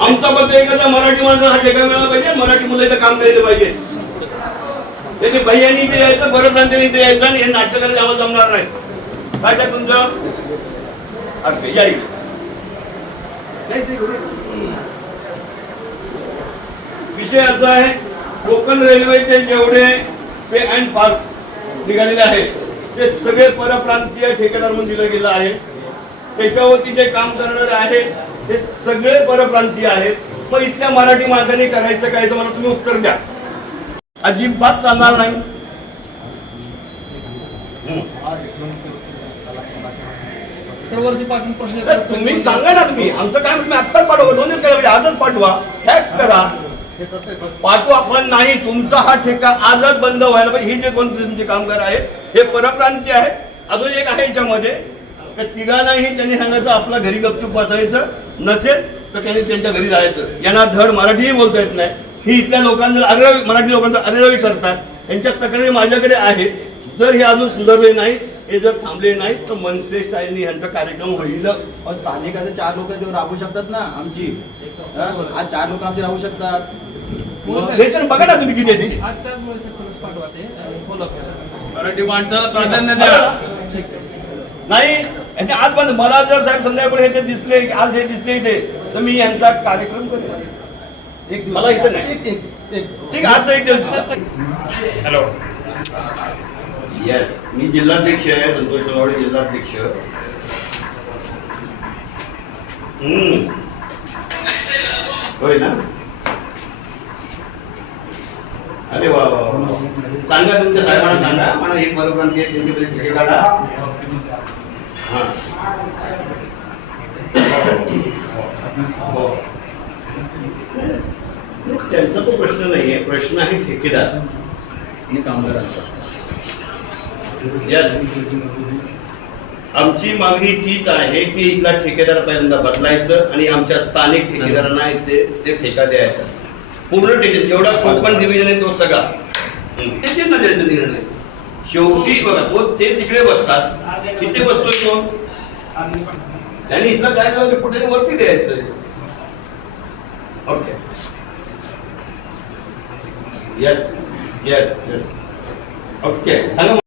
आमचा पत्र एखादा मराठी माणसाला हा ठेका मिळाला पाहिजे मराठी मुलं इथं काम केलं पाहिजे. त्यांनी भैयानी इथे यायचं परप्रांतीने इथे यायचं आणि हे नाटकाला जावं जमणार नाही. काय काय तुमचं? अरे या विषय असा आहे कोकण रेल्वेचे जेवढे पे अँड पार्क निघालेले आहेत ते सगळे परप्रांतीय ठेकेदार म्हणून दिलं गेलं आहे. त्याच्यावरती जे काम करणारे आहेत ते सगळे परप्रांतीय आहेत. मग इथल्या मराठी माणसाने करायचं काय? तर मला तुम्ही उत्तर द्या. अजिबात चालणार नाही. तुम्ही सांगा ना तुम्ही. आमचं काय तुम्ही आत्ताच पाठवा. दोन दिवस केलं आजच पाठवा. फॅक्स करा. पाठवा पण नाही. तुमचा हा ठेका आजच बंद व्हायला पाहिजे. हे जे कोण तुमचे कामगार आहेत हे परप्रांतीय आहेत. अजून एक आहे याच्यामध्ये. त्या तिघांनाही त्यांनी सांगायचं आपला घरी गपचूप बसायचं. नसेल तर त्यांनी त्यांच्या घरी जायचं. यांना धड मराठीही बोलता येत नाही. ही इथल्या लोकांचं अरेरावी मराठी लोकांचं अरेरावी करतात. यांच्या तक्रारी माझ्याकडे आहेत. जर हे अजून सुधारले नाही हे जर थांबले नाही तर मनसे स्टाईलनी यांचा कार्यक्रम होईल. अहो, स्थानिक आता चार लोक तेव्हा राबू शकतात ना आमची. हं? आज चार लोक आमचे राहू शकतात. बघा ना तुम्ही किती मराठी माणसाला प्राधान्य द्या. नाही यांनी आज पण मला जर साहेब संध्याकाळी हे ते दिसले आज हे दिसले इथे. तर मी यांचा कार्यक्रम करेन एक मला इथं नाही. एक एक एक. ठीक आजचा एक दिवस हॅलो. येस मी जिल्हाध्यक्ष आहे संतोष चव्हाणे जिल्हाध्यक्ष. हम्म. होय ना? अरे वा. सांगा तुमच्या साहेबांना सांगा. मला एक परप्रांती आहे त्यांची पहिले चिठ्ठी काढा. हा हो. त्यांचा तो प्रश्न नाहीये प्रश्न आहे ठेकेदार आणि कामगारांचा. आमची मागणी तीच आहे की इथला ठेकेदार पहिल्यांदा बदलायचं आणि आमच्या स्थानिक ठेकेदारांना ते ते ठेका द्यायचा पूर्ण ठेके जेवढा कोकण डिव्हिजन आहे तो सगळा हम्म. ते त्यांना द्यायचा निर्णय शेवटी बघा तो ते तिकडे बसतात. तिथे बसतोय तो त्याने इथलं काय झालं कुठे? वरती द्यायचं okay yes yes yes okay hello.